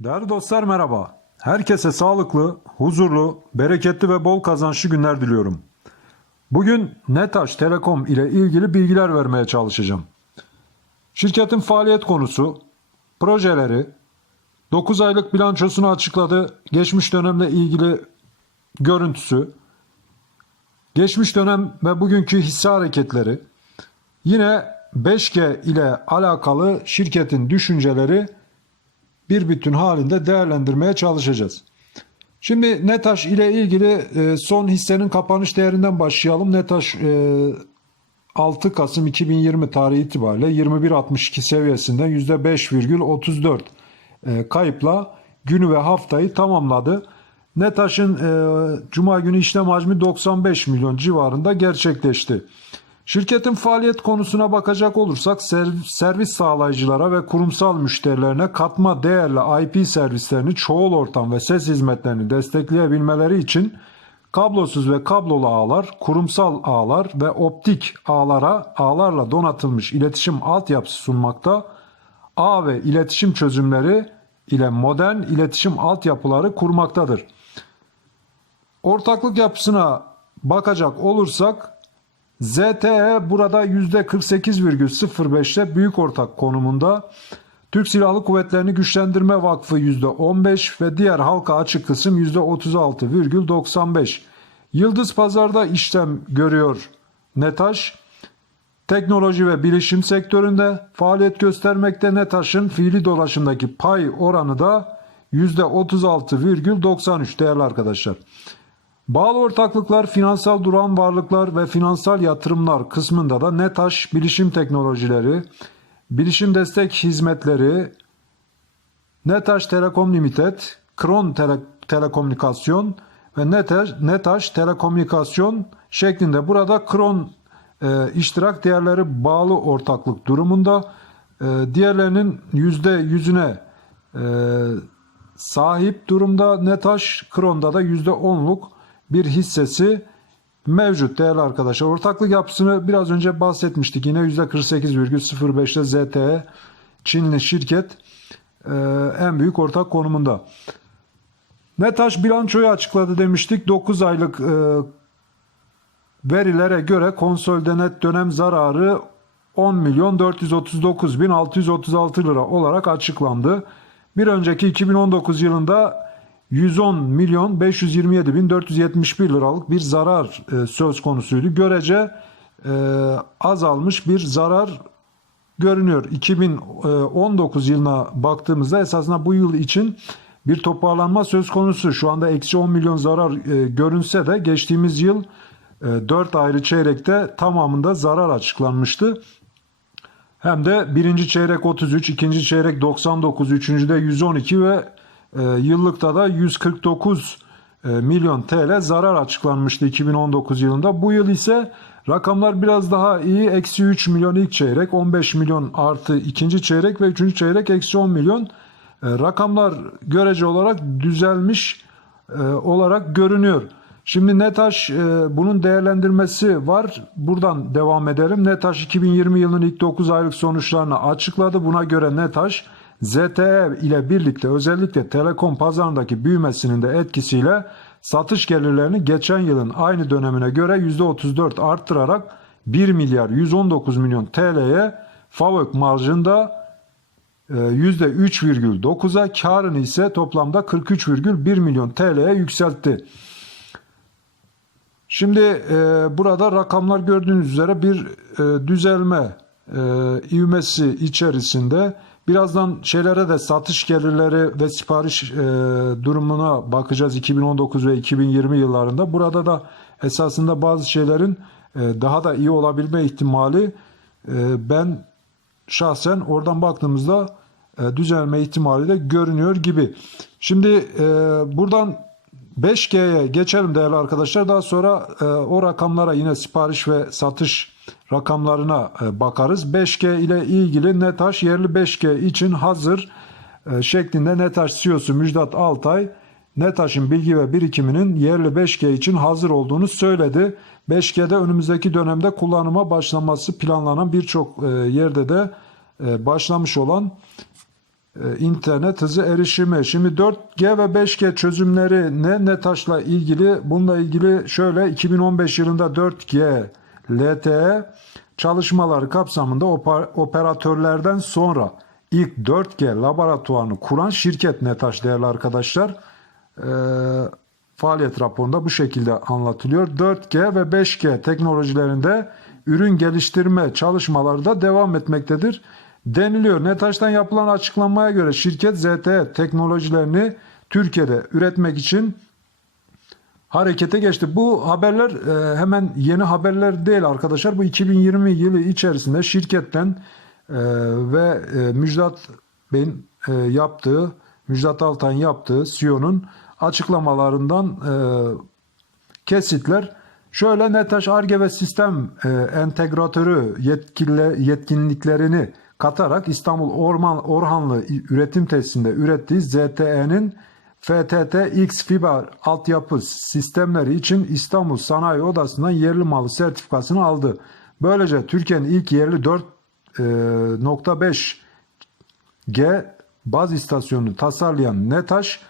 Değerli dostlar merhaba. Herkese sağlıklı, huzurlu, bereketli ve bol kazançlı günler diliyorum. Bugün Netaş Telekom ile ilgili bilgiler vermeye çalışacağım. Şirketin faaliyet konusu, projeleri, 9 aylık bilançosunu açıkladı, geçmiş dönemle ilgili görüntüsü, geçmiş dönem ve bugünkü hisse hareketleri, yine 5G ile alakalı şirketin düşünceleri bir bütün halinde değerlendirmeye çalışacağız. Şimdi Netaş ile ilgili e, son hissenin kapanış değerinden başlayalım. Netaş e, 6 Kasım 2020 tarihi itibariyle 21.62 seviyesinden %5,34 e, kayıpla günü ve haftayı tamamladı. Netaş'ın e, Cuma günü işlem hacmi 95 milyon civarında gerçekleşti. Şirketin faaliyet konusuna bakacak olursak serv- servis sağlayıcılara ve kurumsal müşterilerine katma değerli IP servislerini çoğul ortam ve ses hizmetlerini destekleyebilmeleri için kablosuz ve kablolu ağlar, kurumsal ağlar ve optik ağlara ağlarla donatılmış iletişim altyapısı sunmakta. ağ ve iletişim çözümleri ile modern iletişim altyapıları kurmaktadır. Ortaklık yapısına bakacak olursak ZTE burada %48,05'te büyük ortak konumunda. Türk Silahlı Kuvvetleri'ni Güçlendirme Vakfı %15 ve diğer halka açık kısım %36,95. Yıldız Pazar'da işlem görüyor Netaş. Teknoloji ve bilişim sektöründe faaliyet göstermekte Netaş'ın fiili dolaşımdaki pay oranı da %36,93 değerli arkadaşlar. Bağlı ortaklıklar, finansal duran varlıklar ve finansal yatırımlar kısmında da Netaş Bilişim Teknolojileri, Bilişim Destek Hizmetleri, Netaş Telekom Limited, Kron Tele- Telekomünikasyon ve Netaş, Netaş Telekomünikasyon şeklinde burada Kron e, iştirak değerleri bağlı ortaklık durumunda. E, diğerlerinin yüzde yüzüne e, sahip durumda Netaş Kron'da da %10'luk bir hissesi mevcut değerli arkadaşlar. Ortaklık yapısını biraz önce bahsetmiştik. Yine %48,05'te ZTE Çinli şirket e, en büyük ortak konumunda. Netaş bilançoyu açıkladı demiştik. 9 aylık e, verilere göre konsolide net dönem zararı 10 milyon 439 bin 636 lira olarak açıklandı. Bir önceki 2019 yılında 110 milyon 527 bin 471 liralık bir zarar e, söz konusuydu. Görece e, azalmış bir zarar görünüyor. 2019 yılına baktığımızda esasında bu yıl için bir toparlanma söz konusu. Şu anda eksi 10 milyon zarar e, görünse de geçtiğimiz yıl 4 ayrı çeyrekte tamamında zarar açıklanmıştı. Hem de birinci çeyrek 33, ikinci çeyrek 99, üçüncüde 112 ve e, yıllıkta da 149 e, milyon TL zarar açıklanmıştı 2019 yılında. Bu yıl ise rakamlar biraz daha iyi. Eksi 3 milyon ilk çeyrek, 15 milyon artı ikinci çeyrek ve üçüncü çeyrek eksi 10 milyon. E, rakamlar görece olarak düzelmiş e, olarak görünüyor. Şimdi Netaş e, bunun değerlendirmesi var. Buradan devam edelim. Netaş 2020 yılının ilk 9 aylık sonuçlarını açıkladı. Buna göre Netaş ZTE ile birlikte özellikle telekom pazarındaki büyümesinin de etkisiyle satış gelirlerini geçen yılın aynı dönemine göre %34 arttırarak 1 milyar 119 milyon TL'ye FAVÖK marjında e, %3,9'a karını ise toplamda 43,1 milyon TL'ye yükseltti. Şimdi e, burada rakamlar gördüğünüz üzere bir e, düzelme e, ivmesi içerisinde. Birazdan şeylere de satış gelirleri ve sipariş e, durumuna bakacağız 2019 ve 2020 yıllarında. Burada da esasında bazı şeylerin e, daha da iyi olabilme ihtimali e, ben şahsen oradan baktığımızda e, düzelme ihtimali de görünüyor gibi. Şimdi e, buradan 5G'ye geçelim değerli arkadaşlar. Daha sonra e, o rakamlara yine sipariş ve satış rakamlarına e, bakarız. 5G ile ilgili Netaş yerli 5G için hazır e, şeklinde Netaş CEO'su Müjdat Altay Netaş'ın bilgi ve birikiminin yerli 5G için hazır olduğunu söyledi. 5G'de önümüzdeki dönemde kullanıma başlaması planlanan birçok e, yerde de başlamış olan internet hızı erişimi. Şimdi 4G ve 5G çözümleri ne NETAŞ'la ilgili? Bununla ilgili şöyle 2015 yılında 4G LTE çalışmaları kapsamında operatörlerden sonra ilk 4G laboratuvarını kuran şirket NETAŞ değerli arkadaşlar. Ee, faaliyet raporunda bu şekilde anlatılıyor. 4G ve 5G teknolojilerinde ürün geliştirme çalışmaları da devam etmektedir deniliyor. NETAŞ'tan yapılan açıklamaya göre şirket ZTE teknolojilerini Türkiye'de üretmek için harekete geçti. Bu haberler e, hemen yeni haberler değil arkadaşlar. Bu 2020 yılı içerisinde şirketten e, ve e, Müjdat Bey'in e, yaptığı, Müjdat Altay'ın yaptığı CEO'nun açıklamalarından e, kesitler. Şöyle NETAŞ ARGE ve sistem e, entegratörü yetkili, yetkinliklerini katarak İstanbul Orman Orhanlı üretim tesisinde ürettiği ZTE'nin FTT X fiber altyapı sistemleri için İstanbul Sanayi Odası'ndan yerli malı sertifikasını aldı. Böylece Türkiye'nin ilk yerli 4.5 G baz istasyonunu tasarlayan NETAŞ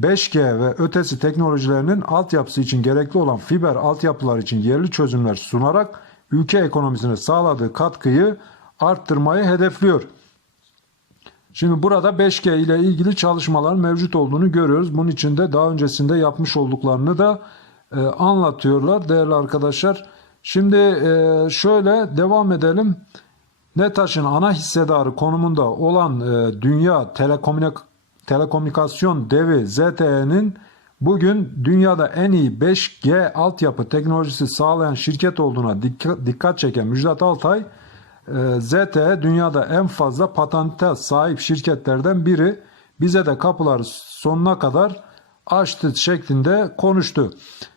5G ve ötesi teknolojilerinin altyapısı için gerekli olan fiber altyapılar için yerli çözümler sunarak ülke ekonomisine sağladığı katkıyı arttırmayı hedefliyor. Şimdi burada 5G ile ilgili çalışmalar mevcut olduğunu görüyoruz. Bunun için de daha öncesinde yapmış olduklarını da e, anlatıyorlar değerli arkadaşlar. Şimdi e, şöyle devam edelim. NETAŞ'ın ana hissedarı konumunda olan e, Dünya Telekomünik Telekomünikasyon devi ZTE'nin bugün dünyada en iyi 5G altyapı teknolojisi sağlayan şirket olduğuna dikkat, çeken Müjdat Altay, ZTE dünyada en fazla patente sahip şirketlerden biri. Bize de kapıları sonuna kadar açtı şeklinde konuştu.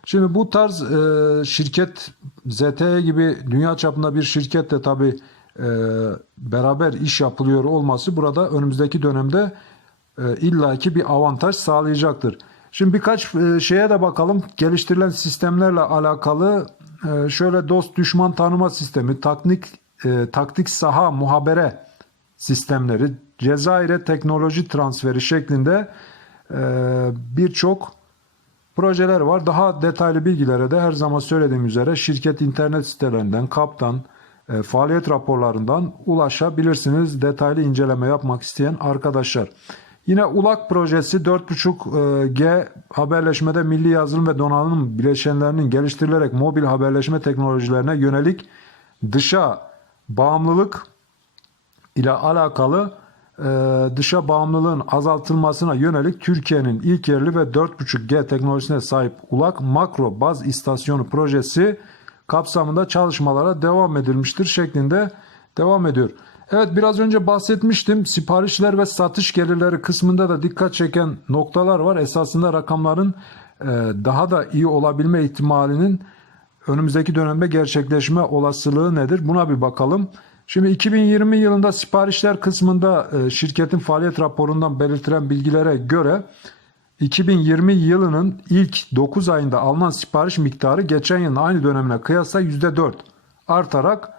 Şimdi bu tarz e, şirket ZTE gibi dünya çapında bir şirketle tabi e, beraber iş yapılıyor olması burada önümüzdeki dönemde e, illaki bir avantaj sağlayacaktır. Şimdi birkaç e, şeye de bakalım. Geliştirilen sistemlerle alakalı e, şöyle dost düşman tanıma sistemi, taktik e, taktik saha muhabere sistemleri, Cezayir'e teknoloji transferi şeklinde e, birçok projeler var. Daha detaylı bilgilere de her zaman söylediğim üzere şirket internet sitelerinden, kaptan, e, faaliyet raporlarından ulaşabilirsiniz. Detaylı inceleme yapmak isteyen arkadaşlar. Yine ULAK projesi 4.5G haberleşmede milli yazılım ve donanım bileşenlerinin geliştirilerek mobil haberleşme teknolojilerine yönelik dışa bağımlılık ile alakalı e, dışa bağımlılığın azaltılmasına yönelik Türkiye'nin ilk yerli ve 4.5G teknolojisine sahip ULAK makro baz istasyonu projesi kapsamında çalışmalara devam edilmiştir şeklinde devam ediyor. Evet biraz önce bahsetmiştim. Siparişler ve satış gelirleri kısmında da dikkat çeken noktalar var. Esasında rakamların e, daha da iyi olabilme ihtimalinin önümüzdeki dönemde gerçekleşme olasılığı nedir? Buna bir bakalım. Şimdi 2020 yılında siparişler kısmında e, şirketin faaliyet raporundan belirtilen bilgilere göre 2020 yılının ilk 9 ayında alınan sipariş miktarı geçen yılın aynı dönemine kıyasla %4 artarak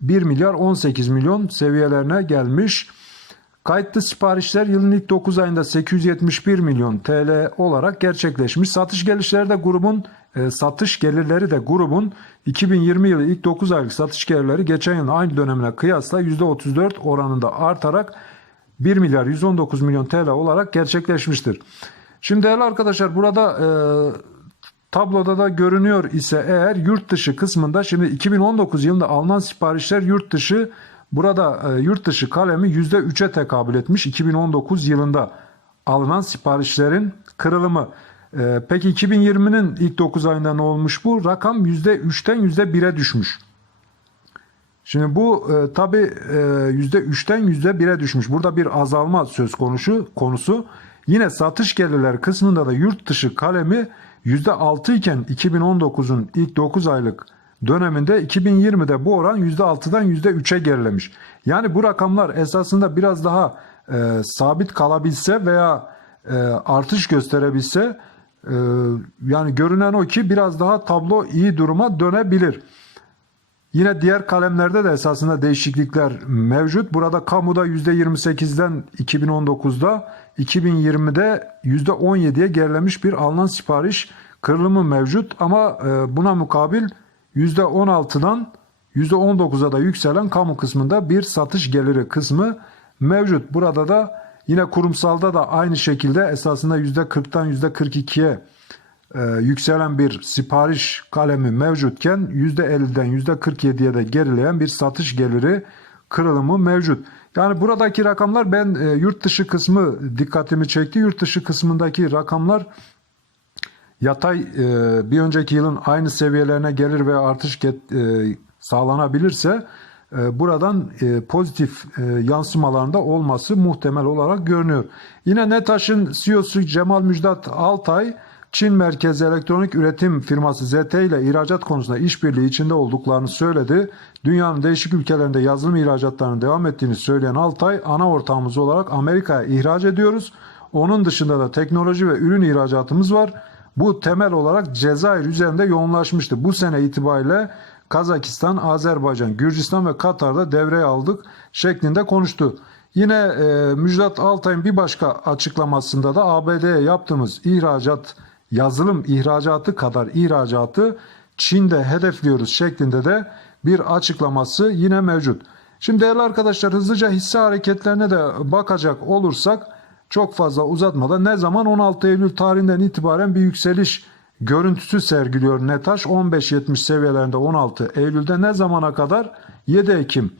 1 milyar 18 milyon seviyelerine gelmiş. Kayıtlı siparişler yılın ilk 9 ayında 871 milyon TL olarak gerçekleşmiş. Satış gelişleri de grubun e, satış gelirleri de grubun 2020 yılı ilk 9 aylık satış gelirleri geçen yılın aynı dönemine kıyasla %34 oranında artarak 1 milyar 119 milyon TL olarak gerçekleşmiştir. Şimdi değerli arkadaşlar burada e, tabloda da görünüyor ise eğer yurt dışı kısmında şimdi 2019 yılında alınan siparişler yurt dışı burada e, yurt dışı kalemi %3'e tekabül etmiş 2019 yılında alınan siparişlerin kırılımı. E, peki 2020'nin ilk 9 ayında ne olmuş bu? Rakam %3'ten %1'e düşmüş. Şimdi bu e, tabi e, %3'ten %1'e düşmüş. Burada bir azalma söz konusu. konusu. Yine satış gelirleri kısmında da yurt dışı kalemi %6 iken 2019'un ilk 9 aylık döneminde 2020'de bu oran %6'dan %3'e gerilemiş. Yani bu rakamlar esasında biraz daha e, sabit kalabilse veya e, artış gösterebilse e, yani görünen o ki biraz daha tablo iyi duruma dönebilir. Yine diğer kalemlerde de esasında değişiklikler mevcut. Burada kamuda %28'den 2019'da 2020'de %17'ye gerilemiş bir alınan sipariş kırılımı mevcut. Ama e, buna mukabil %16'dan %19'a da yükselen kamu kısmında bir satış geliri kısmı mevcut. Burada da yine kurumsalda da aynı şekilde esasında %40'tan %42'ye e, yükselen bir sipariş kalemi mevcutken %50'den %47'ye de gerileyen bir satış geliri kırılımı mevcut. Yani buradaki rakamlar ben e, yurt dışı kısmı dikkatimi çekti. Yurt dışı kısmındaki rakamlar yatay e, bir önceki yılın aynı seviyelerine gelir ve artış get, e, sağlanabilirse buradan e, pozitif e, yansımalarında olması muhtemel olarak görünüyor. Yine NETAŞ'ın CEO'su Cemal Müjdat Altay Çin merkezli elektronik üretim firması ZT ile ihracat konusunda işbirliği içinde olduklarını söyledi. Dünyanın değişik ülkelerinde yazılım ihracatlarının devam ettiğini söyleyen Altay, ana ortağımız olarak Amerika'ya ihraç ediyoruz. Onun dışında da teknoloji ve ürün ihracatımız var. Bu temel olarak Cezayir üzerinde yoğunlaşmıştı. Bu sene itibariyle Kazakistan, Azerbaycan, Gürcistan ve Katar'da devreye aldık şeklinde konuştu. Yine e, Müjdat Altay'ın bir başka açıklamasında da ABD'ye yaptığımız ihracat, yazılım ihracatı kadar ihracatı Çin'de hedefliyoruz şeklinde de bir açıklaması yine mevcut. Şimdi değerli arkadaşlar hızlıca hisse hareketlerine de bakacak olursak çok fazla uzatmadan ne zaman 16 Eylül tarihinden itibaren bir yükseliş görüntüsü sergiliyor Netaş 15.70 seviyelerinde 16 Eylül'de ne zamana kadar 7 Ekim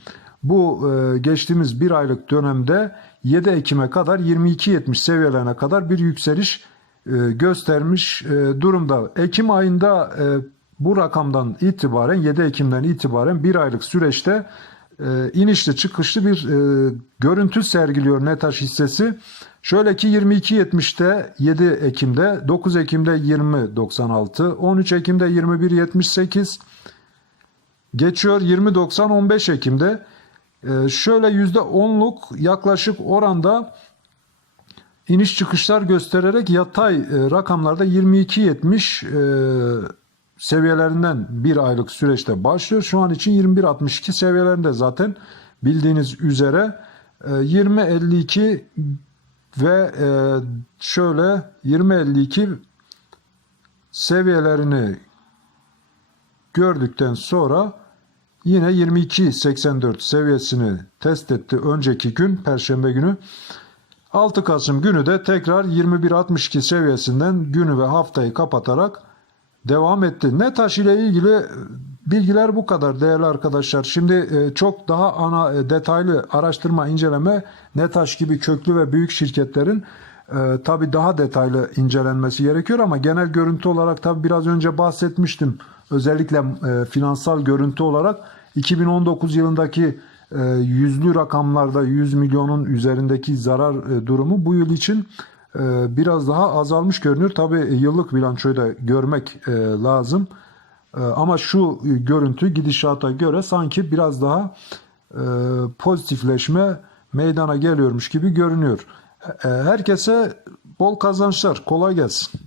bu e, geçtiğimiz bir aylık dönemde 7 Ekim'e kadar 22.70 seviyelerine kadar bir yükseliş e, göstermiş e, durumda. Ekim ayında e, bu rakamdan itibaren 7 Ekim'den itibaren bir aylık süreçte e, inişli çıkışlı bir e, görüntü sergiliyor Netaş hissesi. Şöyle ki 22.70'te 7 Ekim'de, 9 Ekim'de 20.96, 13 Ekim'de 21.78, geçiyor 20.90, 15 Ekim'de. E, şöyle %10'luk yaklaşık oranda iniş çıkışlar göstererek yatay e, rakamlarda 22.70 e, seviyelerinden bir aylık süreçte başlıyor. Şu an için 21.62 seviyelerinde zaten bildiğiniz üzere e, 20.52 ve e, şöyle 20.52 seviyelerini gördükten sonra yine 22.84 seviyesini test etti önceki gün Perşembe günü. 6 Kasım günü de tekrar 21.62 seviyesinden günü ve haftayı kapatarak devam etti. NETAŞ ile ilgili bilgiler bu kadar değerli arkadaşlar. Şimdi e, çok daha ana e, detaylı araştırma, inceleme NETAŞ gibi köklü ve büyük şirketlerin e, tabi daha detaylı incelenmesi gerekiyor ama genel görüntü olarak tabi biraz önce bahsetmiştim. Özellikle e, finansal görüntü olarak 2019 yılındaki yüzlü rakamlarda 100 milyonun üzerindeki zarar durumu bu yıl için biraz daha azalmış görünüyor. Tabi yıllık bilançoyu da görmek lazım. E, ama şu görüntü gidişata göre sanki biraz daha e, pozitifleşme meydana geliyormuş gibi görünüyor. E, herkese bol kazançlar. Kolay gelsin.